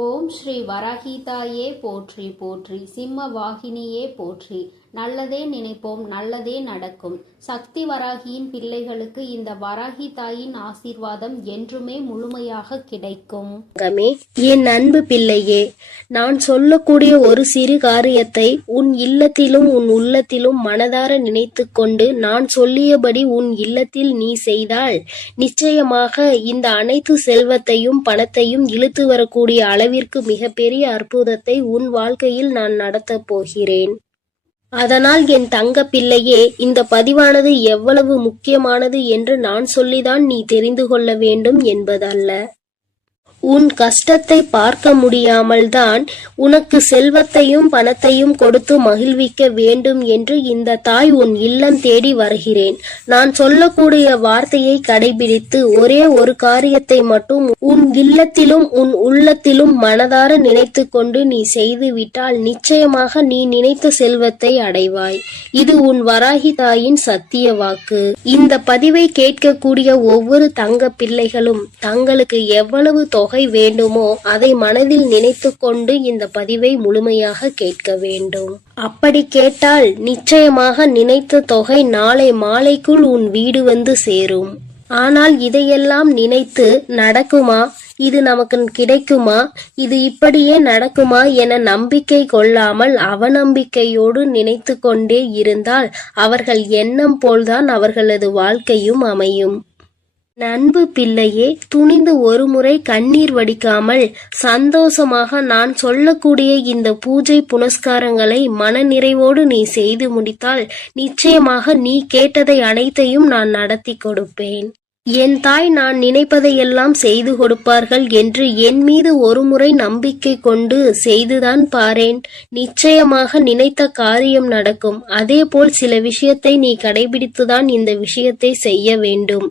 ஓம் ஸ்ரீ வரஹீதாயே போற்றி போற்றி, சிம்ம வாகினியே போற்றி. நல்லதே நினைப்போம், நல்லதே நடக்கும். சக்தி வராகியின் பிள்ளைகளுக்கு இந்த வராகி தாயின் ஆசீர்வாதம் என்றுமே முழுமையாக கிடைக்கும். என் அன்பு பிள்ளையே, நான் சொல்லக்கூடிய ஒரு சிறு காரியத்தை உன் இல்லத்திலும் உன் உள்ளத்திலும் மனதார நினைத்து கொண்டு நான் சொல்லியபடி உன் இல்லத்தில் நீ செய்தால் நிச்சயமாக இந்த அனைத்து செல்வத்தையும் பணத்தையும் இழுத்து வரக்கூடிய அளவிற்கு மிகப்பெரிய அற்புதத்தை உன் வாழ்க்கையில் நான் நடத்தப் போகிறேன். அதனால் என் தங்க பிள்ளையே, இந்த பதிவானது எவ்வளவு முக்கியமானது என்று நான் சொல்லிதான் நீ தெரிந்து கொள்ள வேண்டும் என்பதல்ல. உன் கஷ்டத்தை பார்க்க முடியாமல் தான் உனக்கு செல்வத்தையும் பணத்தையும் கொடுத்து மகிழ்விக்க வேண்டும் என்று இந்த தாய் உன் இல்லம் தேடி வருகிறேன். நான் சொல்லக்கூடிய வார்த்தையை கடைபிடித்து ஒரே ஒரு காரியத்தை மட்டும் உன் இல்லத்திலும் உன் உள்ளத்திலும் மனதார நினைத்து கொண்டு நீ செய்து விட்டால் நிச்சயமாக நீ நினைத்த செல்வத்தை அடைவாய். இது உன் வராகி தாயின் சத்திய வாக்கு. இந்த பதிவை கேட்கக்கூடிய ஒவ்வொரு தங்க பிள்ளைகளும் தங்களுக்கு எவ்வளவு தொகை வேண்டுமோ அதை மனதில் நினைத்து கொண்டு இந்த பதிவை முழுமையாக கேட்க வேண்டும். அப்படி கேட்டால் நிச்சயமாக நினைத்த தொகை நாளை மாலைக்குள் உன் வீடு வந்து சேரும். ஆனால் இதையெல்லாம் நினைத்து நடக்குமா, இது நமக்கு கிடைக்குமா, இது இப்படியே நடக்குமா என நம்பிக்கை கொள்ளாமல் அவநம்பிக்கையோடு நினைத்து கொண்டே இருந்தால் அவர்கள் எண்ணம் போல்தான் அவர்களது வாழ்க்கையும் அமையும். அன்பு பிள்ளையே, துணிந்து ஒரு முறை கண்ணீர் வடிக்காமல் சந்தோஷமாக நான் சொல்லக்கூடிய இந்த பூஜை புனஸ்காரங்களை மன நிறைவோடு நீ செய்து முடித்தால் நிச்சயமாக நீ கேட்டதை அனைத்தையும் நான் நடத்தி கொடுப்பேன். என் தாய் நான் நினைப்பதையெல்லாம் செய்து கொடுப்பார்கள் என்று என் மீது ஒரு முறை நம்பிக்கை கொண்டு செய்துதான் பாரேன். நிச்சயமாக நினைத்த காரியம் நடக்கும். அதேபோல் சில விஷயத்தை நீ கடைபிடித்துதான் இந்த விஷயத்தை செய்ய வேண்டும்.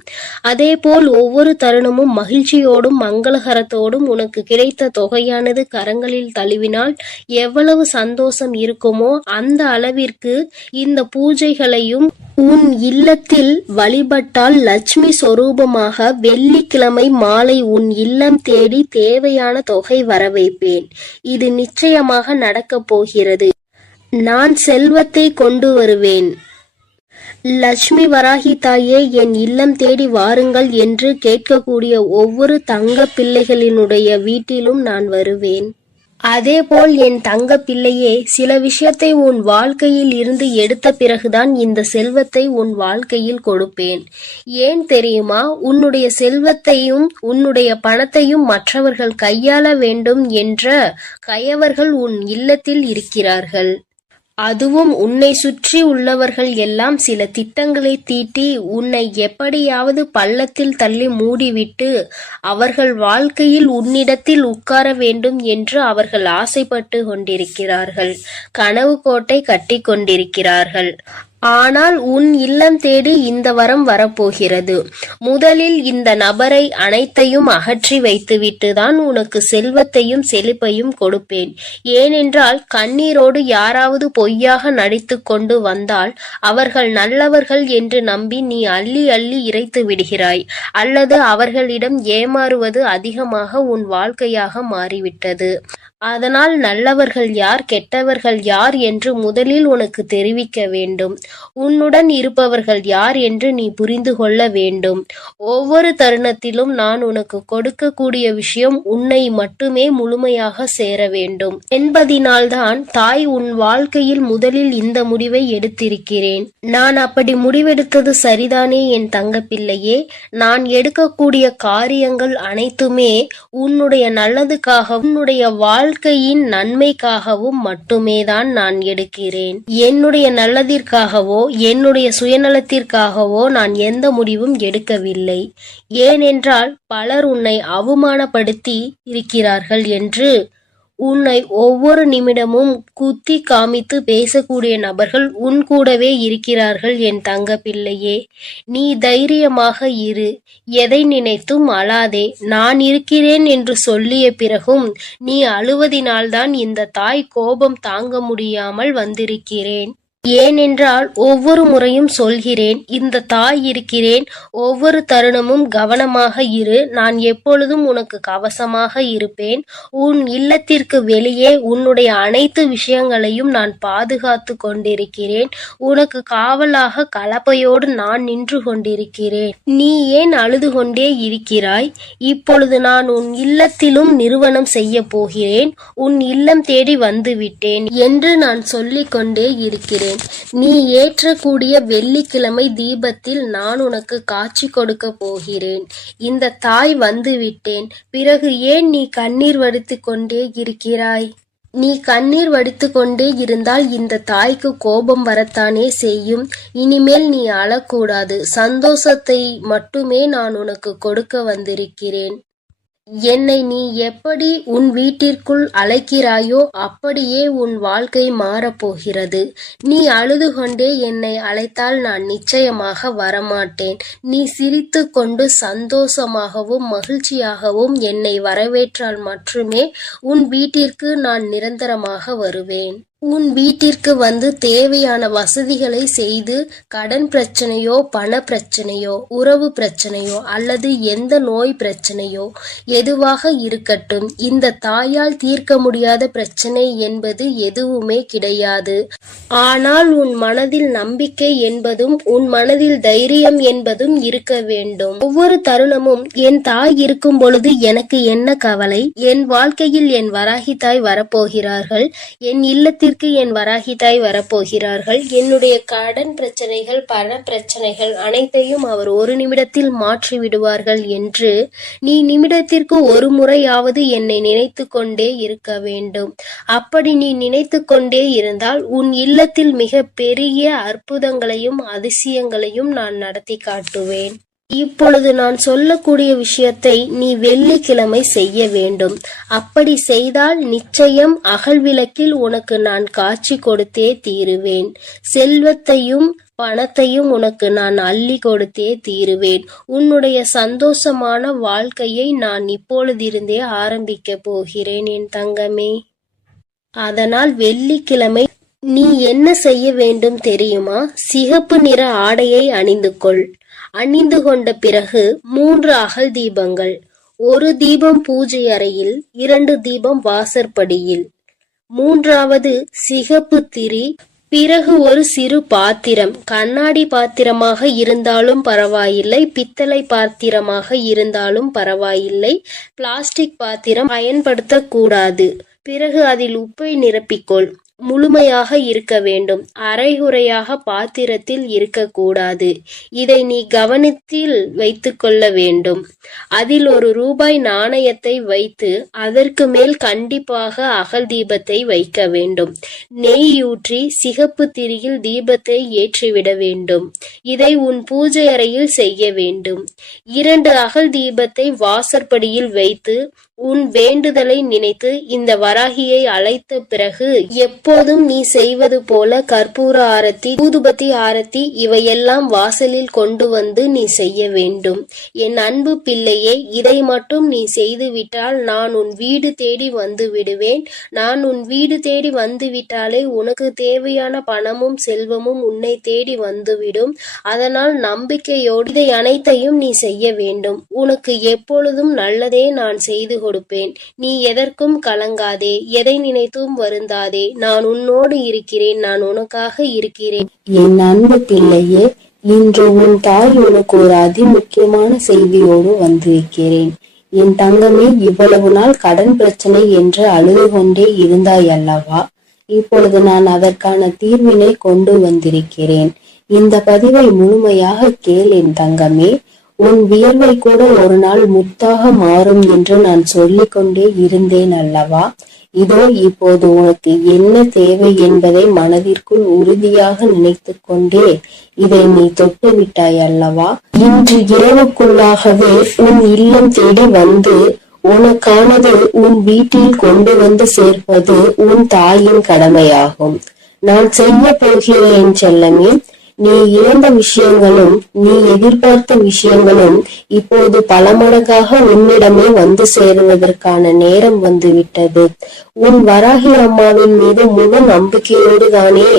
அதேபோல் ஒவ்வொரு தருணமும் மகிழ்ச்சியோடும் மங்களகரத்தோடும் உனக்கு கிடைத்த தொகையானது கரங்களில் தழுவினால் எவ்வளவு சந்தோஷம் இருக்குமோ அந்த அளவிற்கு இந்த பூஜைகளையும் உன் இல்லத்தில் வழிபட்டால் லட்சுமி சொரூபமாக வெள்ளிக்கிழமை மாலை உன் இல்லம் தேடி தேவையான தொகை வர வைப்பேன். இது நிச்சயமாக நடக்கப் போகிறது. நான் செல்வத்தை கொண்டு வருவேன். லட்சுமி வராகி தாயே, என் இல்லம் தேடி வாருங்கள் என்று கேட்கக்கூடிய ஒவ்வொரு தங்க பிள்ளைகளினுடைய வீட்டிலும் நான் வருவேன். அதேபோல் என் தங்க பிள்ளையே, சில விஷயத்தை உன் வாழ்க்கையில் இருந்து எடுத்த பிறகுதான் இந்த செல்வத்தை உன் வாழ்க்கையில் கொடுப்பேன். ஏன் தெரியுமா? உன்னுடைய செல்வத்தையும் உன்னுடைய பணத்தையும் மற்றவர்கள் கையாள வேண்டும் என்ற கயவர்கள் உன் இல்லத்தில் இருக்கிறார்கள். அதுவும் உன்னை சுற்றி உள்ளவர்கள் எல்லாம் சில திட்டங்களை தீட்டி உன்னை எப்படியாவது பள்ளத்தில் தள்ளி மூடிவிட்டு அவர்கள் வாழ்க்கையில் உன்னிடத்தில் உட்கார வேண்டும் என்று அவர்கள் ஆசைப்பட்டு கொண்டிருக்கிறார்கள். கனவு கோட்டை கட்டி கொண்டிருக்கிறார்கள். ஆனால் உன் இல்லம் தேடி இந்த வரம் வரப்போகிறது. முதலில் இந்த நபரை அனைத்தையும் அகற்றி வைத்துவிட்டு தான் உனக்கு செல்வத்தையும் செழிப்பையும் கொடுப்பேன். ஏனென்றால் கண்ணீரோடு யாராவது பொய்யாக நடித்து கொண்டு வந்தால் அவர்கள் நல்லவர்கள் என்று நம்பி நீ அள்ளி அள்ளி இறைத்து விடுகிறாய். அல்லது அவர்களிடம் ஏமாறுவது அதிகமாக உன் வாழ்க்கையாக மாறிவிட்டது. அதனால் நல்லவர்கள் யார் கெட்டவர்கள் யார் என்று முதலில் உனக்கு தெரிவிக்க வேண்டும். உன்னுடன் இருப்பவர்கள் யார் என்று நீ புரிந்து கொள்ள வேண்டும். ஒவ்வொரு தருணத்திலும் நான் உனக்கு கொடுக்கக்கூடிய விஷயம் உன்னை மட்டுமே முழுமையாக சேர வேண்டும் என்பதினால்தான் தாய் உன் வாழ்க்கையில் முதலில் இந்த முடிவை எடுத்திருக்கிறேன். நான் அப்படி முடிவெடுத்தது சரிதானே என் தங்க பிள்ளையே? நான் எடுக்கக்கூடிய காரியங்கள் அனைத்துமே உன்னுடைய நல்லதுக்காக உன்னுடைய வாழ்க்கையின் நன்மைக்காகவும் மட்டுமே தான் நான் எடுக்கிறேன். என்னுடைய நல்லதிற்காகவோ என்னுடைய சுயநலத்திற்காகவோ நான் எந்த முடிவும் எடுக்கவில்லை. ஏனென்றால் பலர் உன்னை அவமானப்படுத்தி இருக்கிறார்கள் என்று உன்னை ஒவ்வொரு நிமிடமும் குத்தி காமித்து பேசக்கூடிய நபர்கள் உன் கூடவே இருக்கிறார்கள் என் தங்க பிள்ளையே. நீ தைரியமாக இரு. எதை நினைத்தும் அழாதே. நான் இருக்கிறேன் என்று சொல்லிய பிறகும் நீ அழுவதினால்தான் இந்த தாய் கோபம் தாங்க முடியாமல் வந்திருக்கிறேன். ஏனென்றால் ஒவ்வொரு முறையும் சொல்கிறேன், இந்த தாய் இருக்கிறேன், ஒவ்வொரு தருணமும் கவனமாக இரு, நான் எப்பொழுதும் உனக்கு கவசமாக இருப்பேன். உன் இல்லத்திற்கு வெளியே உன்னுடைய அனைத்து விஷயங்களையும் நான் பாதுகாத்து கொண்டிருக்கிறேன். உனக்கு காவலாக கலப்பையோடு நான் நின்று கொண்டிருக்கிறேன். நீ ஏன் அழுது கொண்டே இருக்கிறாய்? இப்பொழுது நான் உன் இல்லத்திலும் நிறுவனம் செய்ய போகிறேன். உன் இல்லம் தேடி வந்துவிட்டேன் என்று நான் சொல்லிக் கொண்டே இருக்கிறேன். நீ ஏற்றக்கூடிய வெள்ளிக்கிழமை தீபத்தில் நான் உனக்கு காட்சி கொடுக்க போகிறேன். இந்த தாய் வந்துவிட்டேன். பிறகு ஏன் நீ கண்ணீர் வடித்துக் கொண்டே இருக்கிறாய்? நீ கண்ணீர் வடித்துக் கொண்டே இருந்தால் இந்த தாய்க்கு கோபம் வரத்தானே செய்யும். இனிமேல் நீ அழக்கூடாது. சந்தோஷத்தை மட்டுமே நான் உனக்கு கொடுக்க வந்திருக்கிறேன். என்னை நீ எப்படி உன் வீட்டிற்குள் அழைக்கிறாயோ அப்படியே உன் வாழ்க்கை மாறப்போகிறது. நீ அழுது கொண்டே என்னை அழைத்தால் நான் நிச்சயமாக வரமாட்டேன். நீ சிரித்து கொண்டு சந்தோஷமாகவும் மகிழ்ச்சியாகவும் என்னை வரவேற்றால் மட்டுமே உன் வீட்டிற்கு நான் நிரந்தரமாக வருவேன். உன் வீட்டிற்கு வந்து தேவையான வசதிகளை செய்து கடன் பிரச்சனையோ பண பிரச்சனையோ உறவு பிரச்சனையோ அல்லது எந்த நோய் பிரச்சனையோ எதுவாக இருக்கட்டும், இந்த தாயால் தீர்க்க முடியாத பிரச்சனை என்பது எதுவுமே கிடையாது. ஆனால் உன் மனதில் நம்பிக்கை என்பதும் உன் மனதில் தைரியம் என்பதும் இருக்க வேண்டும். ஒவ்வொரு தருணமும் என் தாய் இருக்கும் பொழுது எனக்கு என்ன கவலை? என் வாழ்க்கையில் என் வராகி தாய் வரப்போகிறார்கள். என் இல்லத்தில் என் வராகி தாய் வரப்போகிறார்கள். என்னுடைய கடன் பிரச்சனைகள் பண பிரச்சனைகள் அனைத்தையும் அவர் ஒரு நிமிடத்தில் மாற்றி விடுவார்கள் என்று நீ நிமிடத்திற்கு ஒரு முறையாவது என்னை நினைத்து கொண்டே இருக்க வேண்டும். அப்படி நீ நினைத்து கொண்டே இருந்தால் உன் இல்லத்தில் மிக பெரிய அற்புதங்களையும் அதிசயங்களையும் நான் நடத்தி காட்டுவேன். இப்பொழுது நான் சொல்லக்கூடிய விஷயத்தை நீ வெள்ளிக்கிழமை செய்ய வேண்டும். அப்படி செய்தால் நிச்சயம் அகல் விளக்கில் உனக்கு நான் காட்சி கொடுத்தே தீருவேன். செல்வத்தையும் பணத்தையும் உனக்கு நான் அள்ளி கொடுத்தே தீருவேன். உன்னுடைய சந்தோஷமான வாழ்க்கையை நான் இப்பொழுதிருந்தே ஆரம்பிக்க போகிறேன் என் தங்கமே. அதனால் வெள்ளிக்கிழமை நீ என்ன செய்ய வேண்டும் தெரியுமா? சிகப்பு நிற ஆடையை அணிந்து கொள். அணிந்து கொண்ட பிறகு 3 அகல் தீபங்கள், 1 தீபம் பூஜை அறையில், 2 தீபம் வாசற்படியில், 3வது சிகப்பு திரி. பிறகு ஒரு சிறு பாத்திரம், கண்ணாடி பாத்திரமாக இருந்தாலும் பரவாயில்லை, பித்தளை பாத்திரமாக இருந்தாலும் பரவாயில்லை, பிளாஸ்டிக் பாத்திரம் பயன்படுத்தக்கூடாது. பிறகு அதில் உப்பை நிரப்பிக்கொள். முழுமையாக இருக்க வேண்டும். அரைகுறையாக பாத்திரத்தில் இருக்கக்கூடாது. இதை நீ கவனத்தில் வைத்து கொள்ள வேண்டும். அதில் ₹1 நாணயத்தை வைத்து அதற்கு மேல் கண்டிப்பாக அகல் தீபத்தை வைக்க வேண்டும். நெய்யூற்றி சிகப்பு திரியில் தீபத்தை ஏற்றிவிட வேண்டும். இதை உன் பூஜை அறையில் செய்ய வேண்டும். 2 அகல் தீபத்தை வாசற்படியில் வைத்து உன் வேண்டுதலை நினைத்து இந்த வராகியை அழைத்த பிறகு எப்போதும் நீ செய்வது போல கற்பூர ஆரத்தி, ஊதுபத்தி ஆரத்தி இவையெல்லாம் வாசலில் கொண்டு வந்து நீ செய்ய வேண்டும். என் அன்பு பிள்ளையே, இதை மட்டும் நீ செய்துவிட்டால் நான் உன் வீடு தேடி வந்து விடுவேன். நான் உன் வீடு தேடி வந்து விட்டாலே உனக்கு தேவையான பணமும் செல்வமும் உன்னை தேடி வந்துவிடும். அதனால் நம்பிக்கையோடு இதை அனைத்தையும் நீ செய்ய வேண்டும். உனக்கு எப்பொழுதும் நல்லதே நான் செய்து கொடுப்பேன். நீ எதற்கும் கலங்காதே, எதை நினைத்தும் வருந்தாதே. நான் உன்னோடு இருக்கிறேன், நான் உனக்காக இருக்கிறேன். என் அன்பு பிள்ளையே, இன்று உன் தாய் உனக்கு ஒரு அதிமுக்கியமான செய்தியோடு வந்திருக்கிறேன். என் தங்கமே, இவ்வளவு நாள் கடன் பிரச்சனை என்று அழுது கொண்டே இருந்தாய் அல்லவா? இப்பொழுது நான் அதற்கான தீர்வினை கொண்டு வந்திருக்கிறேன். இந்த பதிவை முழுமையாக கேள் என் தங்கமே. உன் வியர்வை கூட ஒரு நாள் முத்தாக மாறும் என்று நான் சொல்லிக் கொண்டே இருந்தேன் அல்லவா? இதோ இப்போது உனக்கு என்ன தேவை என்பதை மனதிற்குள் உறுதியாக நினைத்து கொண்டே இதை நீ தொட்டு விட்டாய் அல்லவா? இன்று இரவுக்குள்ளாகவே உன் இல்லம் தேடி வந்து உனக்கானது உன் வீட்டில் கொண்டு வந்து சேர்ப்பது உன் தாயின் கடமையாகும். நான் செய்ய போகிறேன் செல்லமே. நீ இழந்த விஷயங்களும் நீ எதிர்பார்த்த விஷயங்களும் இப்போது பல மடங்காக உன்னிடமே வந்து சேருவதற்கான நேரம் வந்துவிட்டது. உன் வராகி அம்மாவின் மீது முழு நம்பிக்கையோடு தானே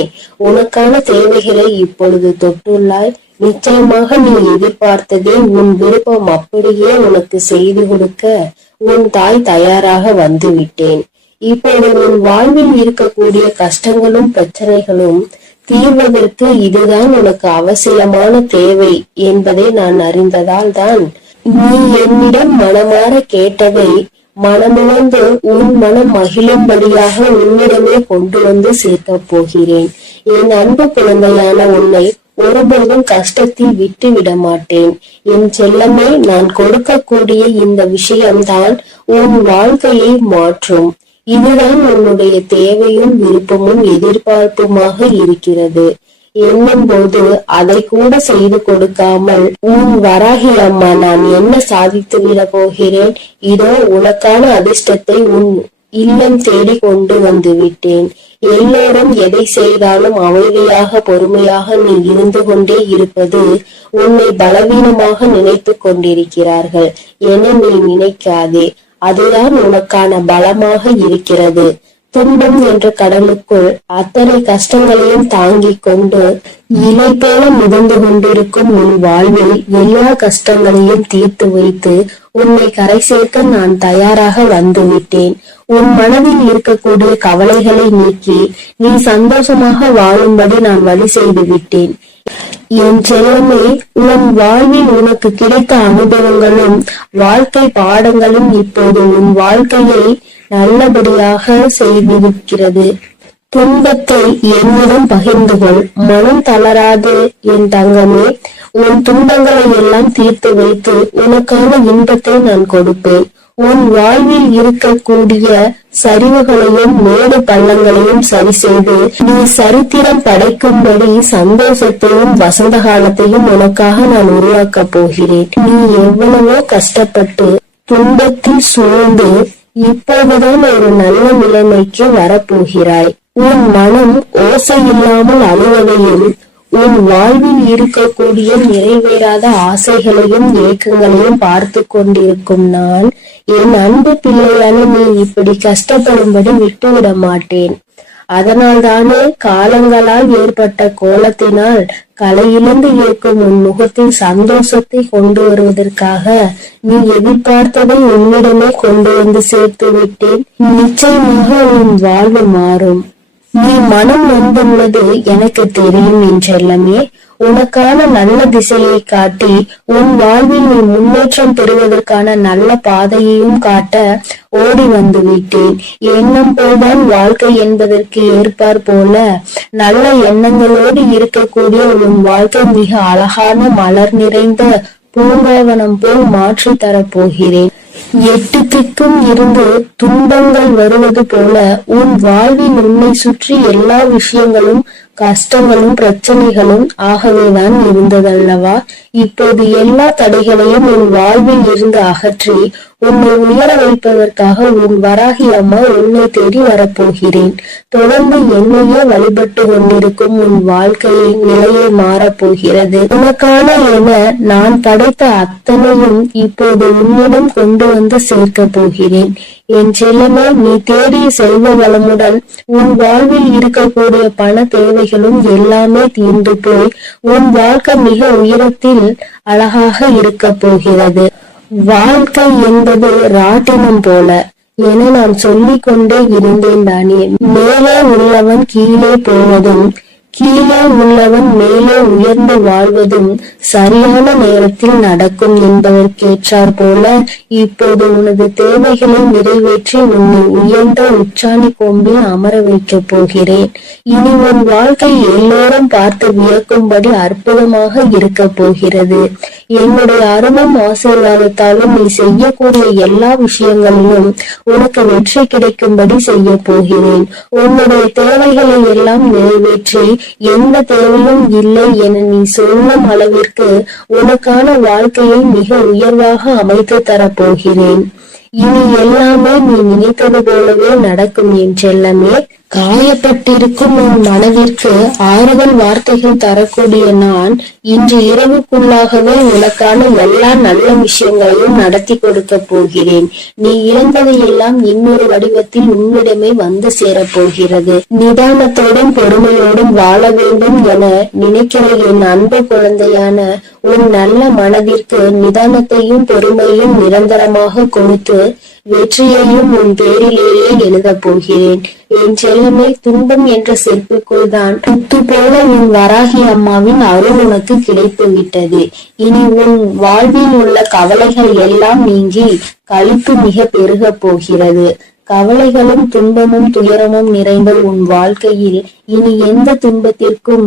உனக்கான தேவைகளை இப்பொழுது தொட்டுள்ளாய். நிச்சயமாக நீ எதிர்பார்த்ததே உன் விருப்பம் அப்படியே உனக்கு செய்து கொடுக்க உன் தாய் தயாராக வந்து விட்டேன். இப்போது உன் வாழ்வில் இருக்கக்கூடிய கஷ்டங்களும் பிரச்சனைகளும் தீர்வதற்கு இதுதான் உனக்கு அவசியமான தேவை என்பதை நான் அறிந்ததால் தான் நீ என்னிடம் மனமாற கேட்டதை மனமுணர்ந்து உன் மனம் மகிழும்படியாக உன்னிடமே கொண்டு வந்து சேர்க்கப் போகிறேன். என் அன்பு குழந்தையான உன்னை ஒருபோதும் கஷ்டத்தில் விட்டு விட மாட்டேன். என் செல்லமே, நான் கொடுக்கக்கூடிய இந்த விஷயம்தான் உன் வாழ்க்கையை மாற்றும். இதுதான் உன்னுடைய தேவையும் விருப்பமும் எதிர்பார்ப்புமாக இருக்கிறது என்னும் போது அதை கூட செய்து கொடுக்காமல் உன் வராகி அம்மா நான் என்ன சாதித்து விட போகிறேன், இதோ உனக்கான அதிர்ஷ்டத்தை உன் இல்லம் தேடி கொண்டு வந்து விட்டேன். எல்லோரும் எதை செய்தாலும் அமைதியாக பொறுமையாக நீ இருந்து கொண்டே இருப்பது உன்னை பலவீனமாக நினைத்து கொண்டிருக்கிறார்கள் என நீ நினைக்காதே. அதுதான் உனக்கான பலமாக இருக்கிறது. துன்பம் என்ற கடலுக்குள் அத்தனை கஷ்டங்களையும் தாங்கிக் கொண்டு இலை போல மிதந்து கொண்டிருக்கும் உன் வாழ்வில் எல்லா கஷ்டங்களையும் தீர்த்து வைத்து உன்னை கரை சேர்க்க நான் தயாராக வந்துவிட்டேன். உன் மனதில் இருக்கக்கூடிய கவலைகளை நீக்கி நீ சந்தோஷமாக வாழும்படி நான் வழி செய்து விட்டேன். என் செல்லமே, உன் வாழ்வில் உனக்கு கிடைத்த அனுபவங்களும் வாழ்க்கை பாடங்களும் இப்போது உன் வாழ்க்கையை நல்லபடியாக செய்திருக்கிறது. துன்பத்தை என்னிடம் பகிர்ந்து கொள், மனம் தளராது என் தங்கமே. உன் துன்பங்களை எல்லாம் தீர்த்து வைத்து உனக்கான இன்பத்தை நான் கொடுப்பேன். உன் வாழ்வில் இருக்கக்கூடிய சரிவுகளையும் மேடு பள்ளங்களையும் சரி செய்து நீ சரித்திரம் படைக்கும்படி சந்தோஷத்தையும் வசந்த காலத்தையும் உனக்காக நான் உருவாக்க போகிறேன். நீ எவ்வளவோ கஷ்டப்பட்டு துன்பத்தில் சூழ்ந்து இப்போதுதான் ஒரு நல்ல நிலைமைக்கு வரப்போகிறாய். உன் மனம் ஓசை இல்லாமல் அழுவதையும் உன் வாழ்வில் இருக்கக்கூடிய நிறைவேறாத ஆசைகளையும் ஏக்கங்களையும் பார்த்து கொண்டிருக்கும் நான் என் அன்பு பிள்ளையான நீ இப்படி கஷ்டப்படும்படி விட்டுவிட மாட்டேன். அதனால் தானே காலங்களால் ஏற்பட்ட கோலத்தினால் கலையிழந்து இருக்கும் உன் முகத்தில் சந்தோஷத்தை கொண்டு வருவதற்காக நீ எதிர்பார்த்ததை உன்னிடமே கொண்டு வந்து சேர்த்து விட்டேன். நிச்சயமாக உன் வாழ்வு மாறும். நீ மனம் நொந்துள்ளது எனக்கு தெரியும் என் செல்லமே. உனக்கான நல்ல திசையை காட்டி உன் வாழ்வில் நீ முன்னேற்றம் பெறுவதற்கான நல்ல பாதையையும் காட்ட ஓடி வந்து விட்டேன். எண்ணம் போல்தான் வாழ்க்கை என்பதற்கு ஏற்பார் போல நல்ல எண்ணங்களோடு இருக்கக்கூடிய உன் வாழ்க்கை மிக அழகான மலர் நிறைந்த பூங்காவனம் போல் மாற்றி தரப்போகிறேன். எட்டு திக்கும் இருந்து துன்பங்கள் வருவது போல உன் வாழ்வில் உன்னை சுற்றி எல்லா விஷயங்களும் கஷ்டங்களும் பிரச்சனைகளும் ஆகவேதான் இருந்ததல்லவா? இப்போது எல்லா தடைகளையும் உன் வாழ்வில் இருந்து அகற்றி உன்னை உயர வைப்பதற்காக உன் வராகி அம்மா உன்னை தேடி வரப்போகிறேன். தொடர்ந்து என்னையே வழிபட்டு கொண்டிருக்கும் உன் வாழ்க்கையின் நிலையை மாறப்போகிறது. உனக்கான என நான் படைத்த அத்தனையும் இப்போது உன்னிடம் கொண்டு வந்து சேர்க்க போகிறேன். என் செல்லமே, நீ தேடிய செல்வ வளமுடன் உன் வாழ்வில் இருக்கக்கூடிய பண தேவைகளும் எல்லாமே தீர்ந்து போய் உன் வாழ்க்கை மிக உயரத்தில் அழகாக இருக்க போகிறது. வாழ்க்கை என்பது ராட்டினம் போல என நான் சொல்லிக் கொண்டே இருந்தேன் தானே. மேலே உள்ளவன் கீழே போவதும் கீழே உள்ளவன் மேலே உயர்ந்து வாழ்வதும் சரியான நேரத்தில் நடக்கும் என்பதற்கேற்றார் போல இப்போது உனது தேவைகளை நிறைவேற்றி உன்னை உயர்ந்த உச்சாணி கொம்பில் அமர வைக்கப் போகிறேன். இனி உன் வாழ்க்கை எல்லோரும் பார்த்து வியக்கும்படி அற்புதமாக இருக்க போகிறது. என்னுடைய அருளும் ஆசீர்வாதத்தாலும் நீ செய்யக்கூடிய எல்லா விஷயங்களிலும் உனக்கு வெற்றி கிடைக்கும்படி செய்ய போகிறேன். உன்னுடைய தேவைகளை எல்லாம் நிறைவேற்றி எந்த தேவையும் இல்லை என நீ சொல்லும் அளவிற்கு உனக்கான வாழ்க்கையை மிக உயர்வாக அமைத்து தரப்போகிறேன். இனி எல்லாமே நீ நினைத்தது போலவே நடக்கும் என் செல்லமே. காயப்பட்டிருக்கும் உன் மனதிற்கு ஆறுதல் வார்த்தைகள் தரக்கூடிய நான் இன்று இரவுக்குள்ளாகவே உனக்கான எல்லா நல்ல விஷயங்களையும் நடத்தி கொடுக்க போகிறேன். நீ இழந்ததையெல்லாம் இன்னொரு வடிவத்தில் உன்னிடமே வந்து சேரப்போகிறது. நிதானத்தோடும் பொறுமையோடும் வாழ வேண்டும் என நினைக்கிற என் அன்பு குழந்தையான உன் நல்ல மனதிற்கு நிதானத்தையும் பொறுமையும் நிரந்தரமாக கொடுத்து வெற்றியையும் உன் பேரிலேயே எழுதப் போகிறேன். என் செல்லமே, துன்பம் என்ற செருப்புக்குள் தான் முத்து போல உன் வராகி அம்மாவின் அருள் உனக்கு கிடைத்து விட்டது. இனி உன் வாழ்வில் உள்ள கவலைகள் எல்லாம் நீங்கி களிப்பு மிக பெருக போகிறது. கவலைகளும் துன்பமும் துயரமும் நிறைந்த உன் வாழ்க்கையில் இனி எந்த துன்பத்திற்கும்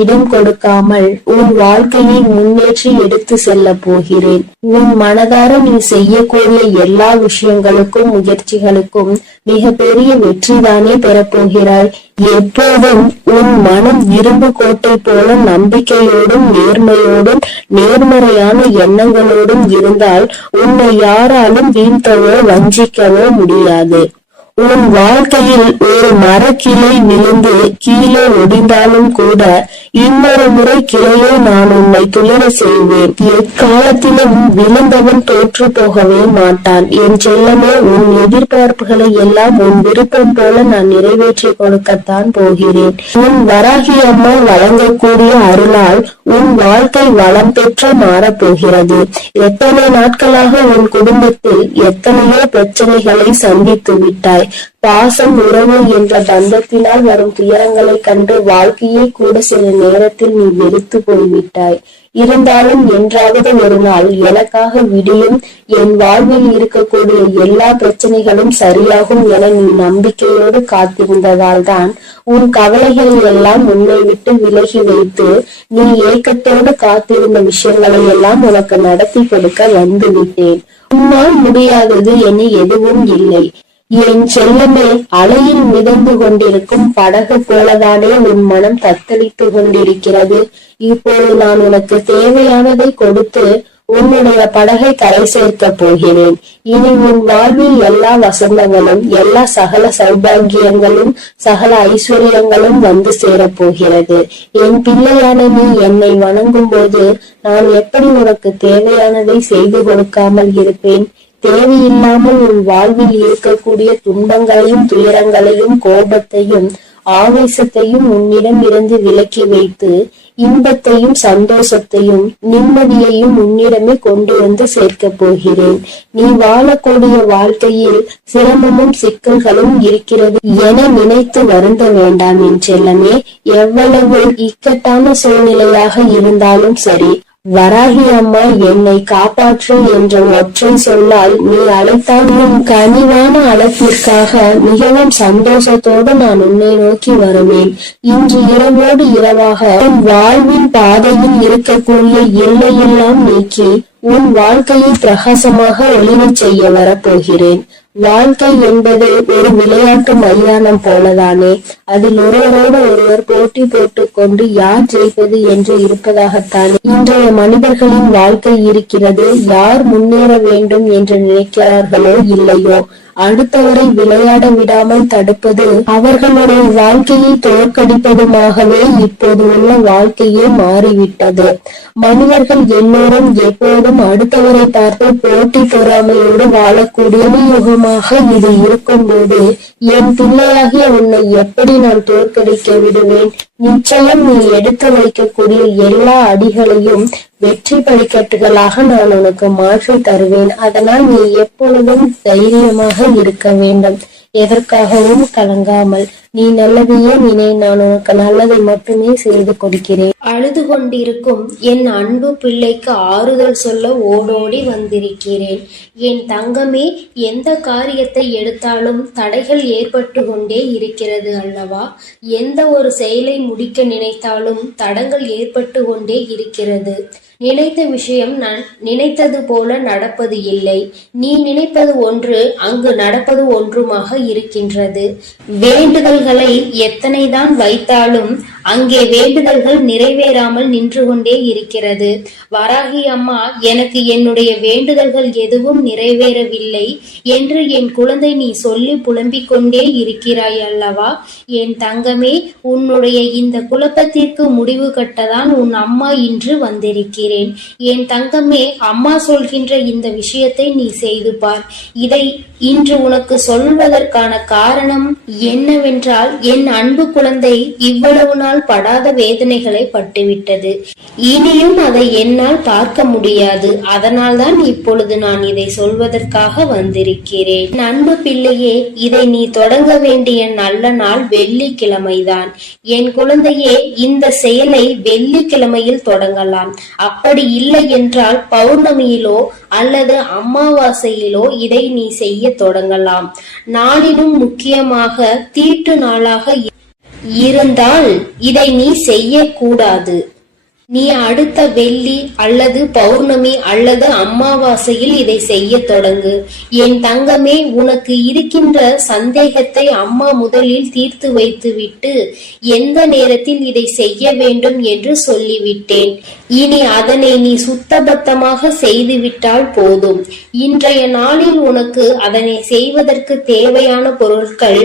இடம் கொடுக்காமல் உன் வாழ்க்கையை முன்னேற்றி எடுத்து செல்ல போகிறேன். உன் மனதார நீ செய்யக்கூடிய எல்லா விஷயங்களுக்கும் முயற்சிகளுக்கும் மிக பெரிய வெற்றிதானே பெறப்போகிறாய். எப்போதும் உன் மனம் இரும்பு கோட்டை போல நம்பிக்கையோடும் நேர்மையோடும் நேர்மறையான எண்ணங்களோடும் இருந்தால் உன்னை யாராலும் வீழ்த்தவோ வஞ்சிக்கவோ முடியாது. உன் வாழ்க்கையில் ஒரு மரக்கிளை விழுந்து கீழே ஒடிந்தாலும் கூட இன்னொரு முறை கிளையை நான் உன்னை துயர செய்வேன். எக்காலத்திலும் விழுந்தவன் தோற்று போகவே மாட்டான். என் செல்லமே, உன் எதிர்பார்ப்புகளை எல்லாம் உன் விருப்பம் போல நான் நிறைவேற்றி கொடுக்கத்தான் போகிறேன். உன் வராகி அம்மா வழங்கக்கூடிய அருளால் உன் வாழ்க்கை வளம் பெற்று மாறப்போகிறது. எத்தனை நாட்களாக உன் குடும்பத்தில் எத்தனையோ பிரச்சனைகளை சந்தித்து விட்டாய். பாசம், உறவு என்ற பந்தத்தினால் வரும் துயரங்களை கண்டு வாழ்க்கையை கூட சில நேரத்தில் நீ வெறுத்து போய்விட்டாய். இருந்தாலும் என்றாவது ஒரு நாள் எனக்காக விடியும், என் வாழ்வில் இருக்கக்கூடிய எல்லா பிரச்சனைகளும் சரியாகும் என நீ நம்பிக்கையோடு காத்திருந்ததால் தான் உன் கவலைகள் எல்லாம் உன்னை விட்டு விலகி வைத்து நீ ஏக்கத்தோடு காத்திருந்த விஷயங்களை எல்லாம் உனக்கு நடத்தி கொடுக்க வந்து விட்டேன். உன்னால் முடியாதது என எதுவும் இல்லை. என் செல்லமே, அலையில் மிதந்து கொண்டிருக்கும் படகு போலதானே உன் மனம் தத்தளித்து கொண்டிருக்கிறது. இப்போது நான் உனக்கு தேவையானதை கொடுத்து உன்னுடைய படகை கரை சேர்க்க போகிறேன். இனி உன் வாழ்வில் எல்லா வசந்தங்களும் எல்லா சகல சௌபாகியங்களும் சகல ஐஸ்வர்யங்களும் வந்து சேரப் போகிறது. என் பிள்ளையான நீ என்னை வணங்கும் போது நான் எப்படி உனக்கு தேவையானதை செய்து கொடுக்காமல் இருப்பேன்? தேவையில்லாமல் உன் வாழ்வில் இருக்கக்கூடிய துன்பங்களையும் துயரங்களையும் கோபத்தையும் ஆவேசத்தையும் உன்னிடம் இருந்து விலக்கி வைத்து இன்பத்தையும் சந்தோஷத்தையும் நிம்மதியையும் உன்னிடமே கொண்டு வந்து சேர்க்க போகிறேன். நீ வாழக்கூடிய வாழ்க்கையில் சிரமமும் சிக்கல்களும் இருக்கிறது என நினைத்து வருந்த வேண்டாம் என் செல்லமே. எவ்வளவு இக்கட்டான சூழ்நிலையாக இருந்தாலும் சரி, வராகி அம்மா என்னை காப்பாற்று என்ற ஒற்றை சொல்லால் நீ அழைத்தால் உன் கனிவான அழைப்பிற்காக மிகவும் சந்தோஷத்தோடு நான் உன்னை நோக்கி வருவேன். இன்று இரவோடு இரவாக உன் வாழ்வின் பாதையில் இருக்கக்கூடிய எல்லையெல்லாம் நீக்கி உன் வாழ்க்கையை பிரகாசமாக ஒளிரச் செய்ய வரப்போகிறேன். வாழ்க்கை என்பது ஒரு விளையாட்டு மைதானம் போலதானே. அதில் ஒருவரோடு ஒருவர் போட்டி போட்டுக் கொண்டு யார் ஜெயிப்பது என்று இருப்பதாகத்தானே இன்றைய மனிதர்களின் வாழ்க்கை இருக்கிறது. யார் முன்னேற வேண்டும் என்று நினைக்கிறார்களோ இல்லையோ, அடுத்தவரை விளையாட விடாமல் தடுப்பது அவர்களுடைய வாழ்க்கையை தோற்கடிப்பதுமாகவே இப்போது உள்ள வாழ்க்கையே மாறிவிட்டது. மனிதர்கள் எல்லோரும் எப்போதும் அடுத்தவரை பார்த்து போட்டி பொறாமையோடு வாழக்கூடிய யுகமாக இது இருக்கும் போது என் பிள்ளையாகிய உன்னை எப்படி நான் தோற்கடிக்க விடுவேன்? நிச்சயம் நீ எடுத்து வைக்கக்கூடிய எல்லா அடிகளையும் வெற்றி படிக்கட்டுகளாக நான் உனக்கு மாற்றி தருவேன். அதனால் நீ எப்பொழுதும் தைரியமாக இருக்க வேண்டும். எதற்காகவும் கலங்காமல் நீ நல்லதையே நினை. நான் உனக்கு நல்லதை மட்டுமே செய்து கொடுக்கிறேன். அழுது கொண்டிருக்கும் என் அன்பு பிள்ளைக்கு ஆறுதல் சொல்ல ஓடோடி வந்திருக்கிறேன். என் தங்கமே, எந்த காரியத்தை எடுத்தாலும் தடைகள் ஏற்பட்டு கொண்டே இருக்கிறது அல்லவா? எந்த ஒரு செயலை முடிக்க நினைத்தாலும் தடங்கள் ஏற்பட்டு கொண்டே இருக்கிறது. நினைத்த விஷயம் நான் நினைத்தது போல நடப்பது இல்லை. நீ நினைப்பது ஒன்று, அங்கு நடப்பது ஒன்றுமாக இருக்கின்றது. வேண்டுதல்களை எத்தனைதான் வைத்தாலும் அங்கே வேண்டுதல்கள் நிறைவேறாமல் நின்று கொண்டே இருக்கிறது. வராகி அம்மா, எனக்கு என்னுடைய வேண்டுதல்கள் எதுவும் நிறைவேறவில்லை என்று என் குழந்தை நீ சொல்லி புலம்பிக் கொண்டே இருக்கிறாய் அல்லவா? என் தங்கமே, உன்னுடைய இந்த குழப்பத்திற்கு முடிவு கட்டதான் உன் அம்மா இன்று வந்திருக்கிறேன். என் தங்கமே, அம்மா சொல்கின்ற இந்த விஷயத்தை நீ செய்து பார். இதை இன்று உனக்கு சொல்வதற்கான காரணம் என்னவென்றால், என் அன்பு குழந்தை இவ்வளவு நாள் படாத வேதனைகளை பட்டுவிட்டது. இனியும் அதை என்னால் பார்க்க முடியாது. அதனால்தான் இப்பொழுது நான் இதை சொல்வதற்காக வந்திருக்கிறேன். அன்பு பிள்ளையே, இதை நீ தொடங்க வேண்டிய நல்ல நாள் வெள்ளிக்கிழமைதான். என் குழந்தையே, இந்த செயலை வெள்ளிக்கிழமையில் தொடங்கலாம். அப்படி இல்லை என்றால் பௌர்ணமியிலோ அல்லது அமாவாசையிலோ இதை நீ செய்ய தொடங்கலாம். நாளிலும் முக்கியமாக தீட்டு நாளாக இருந்தால் இதை நீ செய்யக்கூடாது. நீ அடுத்த வெள்ளி அல்லது பௌர்ணமி அல்லது அமாவாசையில் இதை செய்ய தொடங்கு. என் தங்கமே, உனக்கு இருக்கின்ற சந்தேகத்தை அம்மா முதலில் தீர்த்து வைத்துவிட்டு எந்த நேரத்தில் இதை செய்ய வேண்டும் என்று சொல்லிவிட்டேன். இனி அதனை நீ சுத்தபத்தமாக செய்துவிட்டால் போதும். இன்றைய நாளில் உனக்கு அதனை செய்வதற்கு தேவையான பொருட்கள்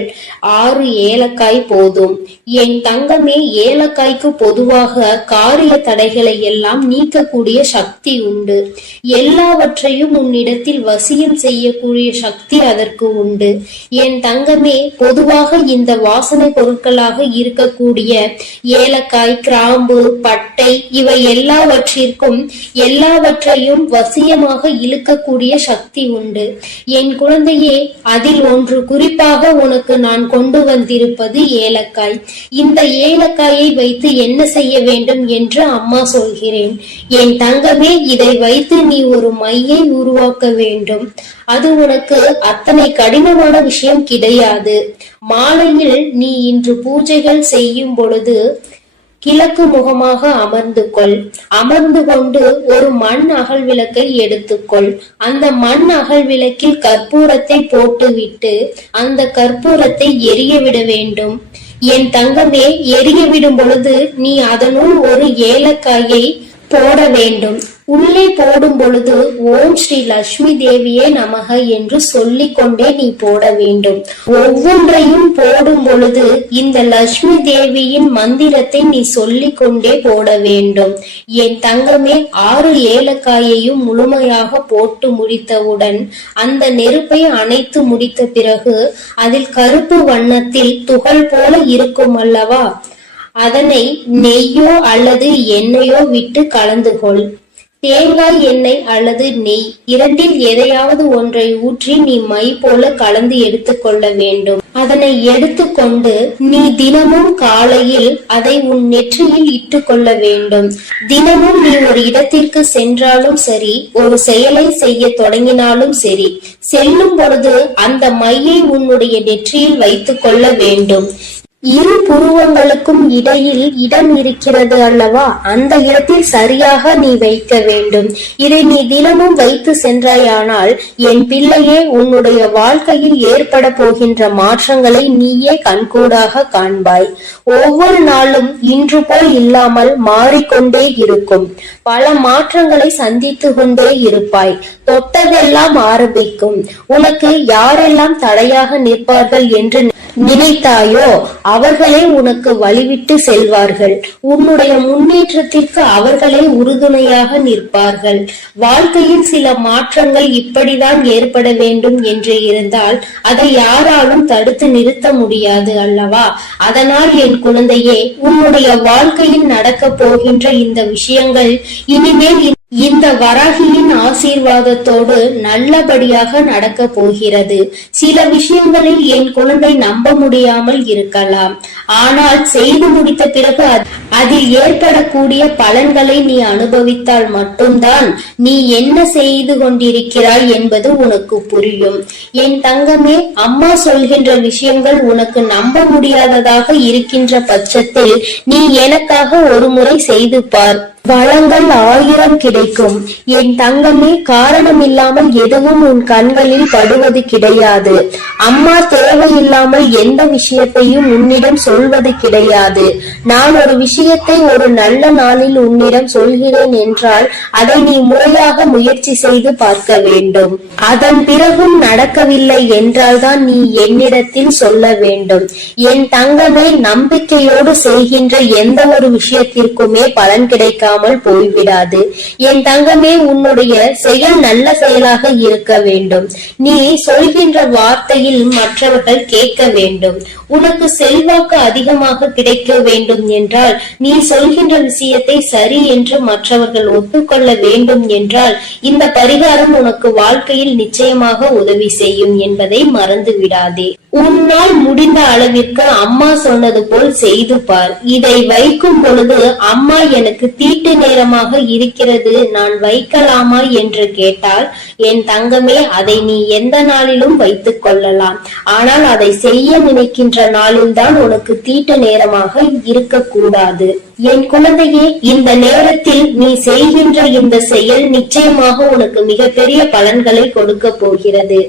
6 ஏலக்காய் போதும். என் தங்கமே, ஏலக்காய்க்கு பொதுவாக காரிய தடைகளை எல்லாம் நீக்கக்கூடிய சக்தி உண்டு. எல்லாவற்றையும் உன்னிடத்தில் வசியம் செய்யக்கூடிய சக்தி அதற்கு உண்டு. என் தங்கமே, பொதுவாக இந்த வாசனை பொருட்களாக இருக்கக்கூடிய ஏலக்காய், கிராம்பு, பட்டை இவை எல்லாவற்றையும் வசியமாக இழுக்கக்கூடிய சக்தி உண்டு. என் குழந்தையே, அதில் ஒன்று குறிப்பாக உனக்கு நான் கொண்டு வந்திருப்பது ஏலக்காய். இந்த ஏலக்காயை வைத்து என்ன செய்ய வேண்டும் என்று அம்மா சொல்கிறேன். என் தங்கமே, இதை வைத்து நீ ஒரு மையை உருவாக்க வேண்டும். அது உனக்கு அத்தனை கடினமான விஷயம் கிடையாது. மாலையில் நீ இன்று பூஜைகள் செய்யும் பொழுது கிழக்கு முகமாக அமர்ந்து கொண்டு ஒரு மண் அகல் விளக்கை எடுத்துக்கொள். அந்த மண் அகல் விளக்கில் கற்பூரத்தை போட்டுவிட்டு அந்த கற்பூரத்தை எரிய விட வேண்டும். என் தங்கமே, எரிய விடும் பொழுது நீ அதனுள் ஒரு ஏலக்காயை போட வேண்டும். உள்ளே போடும் பொழுது ஓம் ஸ்ரீ லட்சுமி தேவியே நமக என்று சொல்லிக் கொண்டே நீ போட வேண்டும். ஒவ்வொன்றையும் போடும் பொழுது இந்த லட்சுமி தேவியின் மந்திரத்தை நீ சொல்லிக் கொண்டே போட வேண்டும். என் தங்கமே, 6 ஏலக்காயையும் முழுமையாக போட்டு முடித்தவுடன் அந்த நெருப்பை அணைத்து முடித்த பிறகு அதில் கருப்பு வண்ணத்தில் துகள் போல இருக்கும் அல்லவா, அதனை நெய்யோ அல்லது எண்ணெயோ விட்டு கலந்து கொள். தேங்காய் எண்ணெய் அல்லது நெய் இரண்டில் எதையாவது ஒன்றை ஊற்றி நீ மை போல கலந்து எடுத்துக்கொள்ள வேண்டும். அதனை எடுத்துக்கொண்டு நீ தினமும் காலையில் அதை உன் நெற்றியில் இட்டு கொள்ள வேண்டும். தினமும் நீ ஒரு இடத்திற்கு சென்றாலும் சரி, ஒரு செயலை செய்ய தொடங்கினாலும் சரி, செல்லும் பொழுது அந்த மையை உன்னுடைய நெற்றியில் வைத்துக் கொள்ள வேண்டும். 2 புருவங்களுக்கும் இடையில் இடம் இருக்கிறது அல்லவா, அந்த இடத்தில் சரியாக நீ வைக்க வேண்டும். இதை நீ தினமும் வைத்து சென்றாயானால் என் பிள்ளையே, உன்னுடைய வாழ்க்கையில் ஏற்பட போகின்ற மாற்றங்களை நீயே கண்கூடாக காண்பாய். ஒவ்வொரு நாளும் இன்று போல் இல்லாமல் மாறிக்கொண்டே இருக்கும். பல மாற்றங்களை சந்தித்து கொண்டே இருப்பாய். தொட்டதெல்லாம் ஆரம்பிக்கும். உனக்கு யாரெல்லாம் தடையாக நிற்பார்கள் என்று நினைத்தாயோ அவர்களே உனக்கு வழிவிட்டு செல்வார்கள். உன்னுடைய முன்னேற்றத்திற்கு அவர்களே உறுதுணையாக நிற்பார்கள். வாழ்க்கையில் சில மாற்றங்கள் இப்படிதான் ஏற்பட வேண்டும் என்று இருந்தால் அதை யாராலும் தடுத்து நிறுத்த முடியாது அல்லவா? அதனால் என் குழந்தையே, உன்னுடைய வாழ்க்கையில் நடக்க போகின்ற இந்த விஷயங்கள் இனிமேல் இந்த வராகியின் ஆசீர்வாதத்தோடு நல்லபடியாக நடக்க போகிறது. சில விஷயங்களில் என் குழந்தை நம்ப முடியாமல் இருக்கலாம். ஆனால் செய்து முடித்த பிறகு அதில் ஏற்படக்கூடிய பலன்களை நீ அனுபவித்தால் மட்டும்தான் நீ என்ன செய்து கொண்டிருக்கிறாய் என்பது உனக்கு புரியும். என் தங்கமே, அம்மா சொல்கின்ற விஷயங்கள் உனக்கு நம்ப முடியாததாக இருக்கின்ற பட்சத்தில் நீ எனக்காக ஒரு முறை செய்து பார். வளங்கள் 1000 கிடைக்கும். என் தங்கமே, காரணமில்லாமல் எதுவும் உன் கண்களில் படுவது கிடையாது. அம்மா தேவையில்லாமல் எந்த விஷயத்தையும் உன்னிடம் சொல்வது கிடையாது. நான் ஒரு விஷயத்தை ஒரு நல்ல நாளில் உன்னிடம் சொல்கிறேன் என்றால் அதை நீ முறையாக முயற்சி செய்து பார்க்க வேண்டும். அதன் பிறகும் நடக்கவில்லை என்றால்தான் நீ என்னிடத்தில் சொல்ல வேண்டும். என் தங்கமே, நம்பிக்கையோடு செய்கின்ற எந்த ஒரு விஷயத்திற்குமே பலன் கிடைக்காமல் போய்விடாது. என் தங்கமே, உன்னுடைய செயல் நல்ல செயலாக இருக்க வேண்டும். நீ சொல்கின்ற வார்த்தையில் மற்றவர்கள் கேட்க வேண்டும். உனக்கு செல்வாக்கு அதிகமாக கிடைக்க வேண்டும் என்றால் நீ சொல்கின்ற விஷயத்தை சரி என்று மற்றவர்கள் ஒத்துக்கொள்ள வேண்டும் என்றால் இந்த பரிகாரம் உனக்கு வாழ்க்கையில் நிச்சயமாக உதவி செய்யும் என்பதை மறந்து விடாதே. உன்னால் முடிந்த அளவிற்கு அம்மா சொன்னது போல் செய்து பார். இதை வைக்கும் பொழுது அம்மா எனக்கு தீட்டு நேரமாக இருக்கிறது, நான் வைக்கலாமா என்று கேட்டால், என் தங்கமே, அதை நீ எந்த நாளிலும் வைத்துக் கொள்ளலாம். ஆனால் அதை செய்ய நினைக்கின்ற நாளில்தான் உனக்கு தீட்டு நேரமாக இருக்கக்கூடாது. என் குழந்தையே, இந்த நேரத்தில் நீ செய்கின்ற இந்த செயல் நிச்சயமாக உனக்கு மிகப்பெரிய பலன்களை கொடுக்க போகிறது.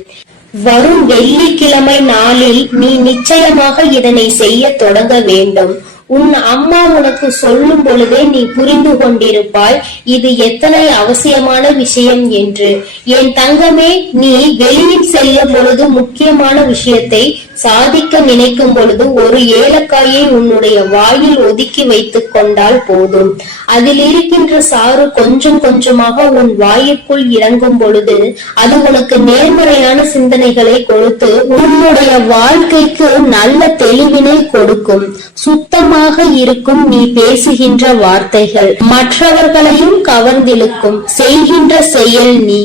வரும் வெள்ளிக்கிழமை நாளில் நீ நிச்சயமாக இதனை செய்ய தொடங்க வேண்டும். உன் அம்மா உனக்கு சொல்லும் பொழுதே நீ புரிந்து கொண்டிருப்பாய் இது எத்தனை அவசியமான விஷயம் என்று. என் தங்கமே, நீ வெளியில் செல்லும் பொழுது முக்கியமான விஷயத்தை சாதிக்க நினைக்கும் பொழுது ஒரு ஏலக்காயை உன்னுடைய வாயில் ஒதுக்கி வைத்துக் கொண்டால் போதும். அதில் இருக்கின்ற சாறு கொஞ்சம் கொஞ்சமாக உன் வாயிற்குள் இறங்கும் பொழுது அது உனக்கு நேர்மறையான சிந்தனைகளை கொடுத்து உன்னுடைய வாழ்க்கைக்கு நல்ல தெளிவினை கொடுக்கும். சுத்தமாக இருக்கும் நீ பேசுகின்ற வார்த்தைகள் மற்றவர்களையும் கவர்ந்திழுக்கும். செய்கின்ற செயல் நீ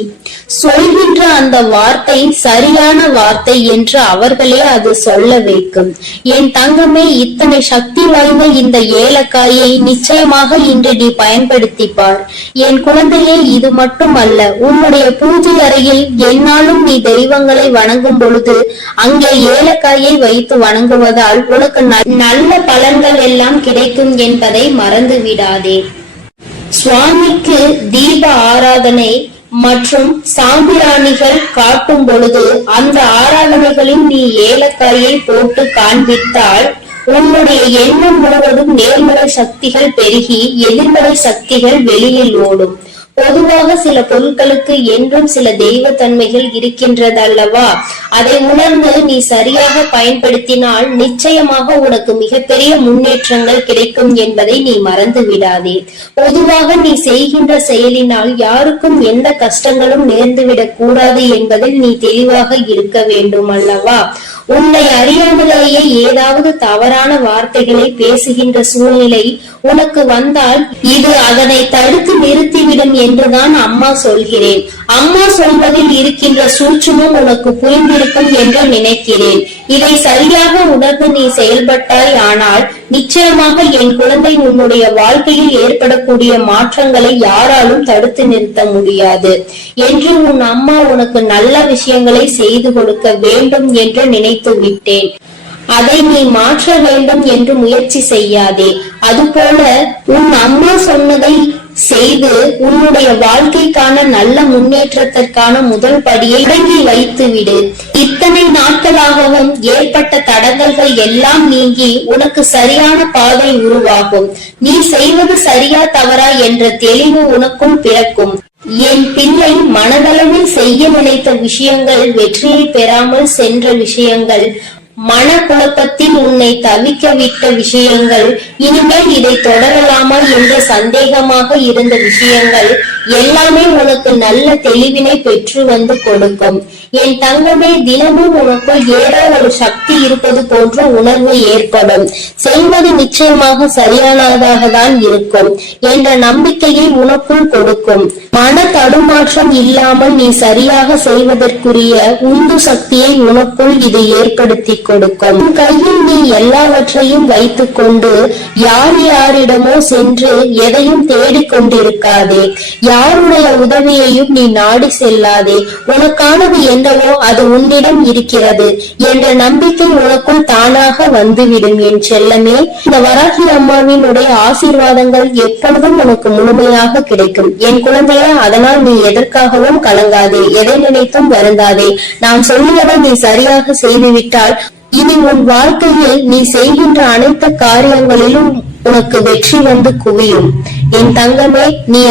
சொல்கின்ற அந்த வார்த்தை சரியான வார்த்தை என்று அவர்களே அது சொல்ல வைக்கும். என் தங்கமே, இத்தனை சக்தி வாய்ந்த இந்த ஏலக்காயை நிச்சயமாக இன்று நீ பயன்படுத்திப்பார். என் குழந்தையே, இது மட்டுமல்ல, உன்னுடைய பூஜை அறையில் என்னாலும் நீ தெய்வங்களை வணங்கும் பொழுது அங்கே ஏலக்காயை வைத்து வணங்குவதால் உனக்கு நல்ல பலன்கள் எல்லாம் கிடைக்கும் என்பதை மறந்து விடாதே. சுவாமிக்கு தீப ஆராதனை மற்றும் சாம்பிராணிகள் காட்டும் பொழுது அந்த ஆராதனைகளில் நீ ஏலக்காயை போட்டு காண்பித்தால் உன்னுடைய எண்ணம் முழுவதும் நேர்மறை சக்திகள் பெருகி எதிர்மறை சக்திகள் வெளியில் ஓடும். பொதுவாக சில பொருட்களுக்கு என்றும் சில தெய்வ தன்மைகள் இருக்கின்றதல்லவா? அதை உணர்ந்து நீ சரியாக பயன்படுத்தினால் நிச்சயமாக உனக்கு மிகப்பெரிய முன்னேற்றங்கள் கிடைக்கும் என்பதை நீ மறந்து விடாதே. பொதுவாக நீ செய்கின்ற செயலினால் யாருக்கும் எந்த கஷ்டங்களும் நேர்ந்துவிடக் கூடாது என்பதில் நீ தெளிவாக இருக்க வேண்டும் அல்லவா? உன்னை அறியாமலேயே ஏதாவது தவறான வார்த்தைகளை பேசுகின்ற சூழ்நிலை உனக்கு வந்தால் இது அதனை தடுத்து நிறுத்திவிடும் என்றுதான் அம்மா சொல்கிறேன். அம்மா சொல்வதில் இருக்கின்ற சூட்சுமம் உனக்கு புரிந்திருக்கும் என்று நினைக்கிறேன். இதை சரியாக உணர்ந்து நீ செயல்பட்டாய் ஆனால் நிச்சயமாக என் குழந்தை உன்னுடைய வாழ்க்கையில் ஏற்படக்கூடிய மாற்றங்களை யாராலும் தடுத்து நிறுத்த முடியாது என்று உன் அம்மா உனக்கு நல்ல விஷயங்களை செய்து கொடுக்க வேண்டும் என்று நினைத்து விட்டேன். அதை நீ மாற்ற வேண்டும் என்று முயற்சி செய்யாதே. அதுபோல உன் அம்மா சொன்னதை செய்து உன்னுடைய வாழ்க்கைக்கான நல்ல முன்னேற்றத்திற்கான முதல் படியை தொடங்கி வைத்து விடு. இத்தனை நாட்களாகவும் ஏற்பட்ட தடங்கல்கள் எல்லாம் நீங்கி உனக்கு சரியான பாதை உருவாகும். நீ செய்வது சரியா தவறா என்ற தெளிவு உனக்கும் பிறக்கும். என் பிள்ளை, மனதளவில் செய்ய நினைத்த விஷயங்கள் வெற்றியை பெறாமல் சென்ற விஷயங்கள், மனக்குழப்பத்தில் உன்னை தவிக்க விட்ட விஷயங்கள், இனிமேல் இதை தொடரலாமா என்ற சந்தேகமாக இருந்த விஷயங்கள் எல்லாமே உனக்கு நல்ல தெளிவினை பெற்று வந்து கொடுக்கும். என் தங்கமே, தினமும் உனக்குள் ஏதோ ஒரு சக்தி இருப்பது போன்ற உணர்வு ஏற்படும். செய்வது நிச்சயமாக சரியானதாக தான் இருக்கும் என்ற நம்பிக்கையை உனக்குள் கொடுக்கும். மன தடுமாற்றம் இல்லாமல் நீ சரியாக செய்வதற்குரிய உந்து சக்தியை உனக்குள் இது ஏற்படுத்தி கொடுக்கும். கையில் நீ எல்லாவற்றையும் வைத்துக் கொண்டு யார் யாரிடமோ சென்று எதையும் தேடிக்கொண்டிருக்காதே. யாருடைய உதவியையும் நீ நாடி செல்லாதே. உனக்கானது என்னவோ அது உன்னிடம் இருக்கிறது என்ற நம்பிக்கை உனக்குள் தானாக வந்துவிடும். என் செல்லமே, இந்த வராகி அம்மாவினுடைய ஆசீர்வாதங்கள் எப்பொழுதும் உனக்கு முழுமையாக கிடைக்கும். என் குழந்தையே, அதனால் நீ எதற்காகவும் கலங்காதே, எதை நினைத்தும் வருந்தாதே. நான் சொல்லியதை நீ சரியாக செய்துவிட்டால் இனி உன் வாழ்க்கையில் நீ செய்கின்ற அனைத்து காரியங்களிலும் உனக்கு வெற்றி வந்து குவியும். என் தங்கமே, நீ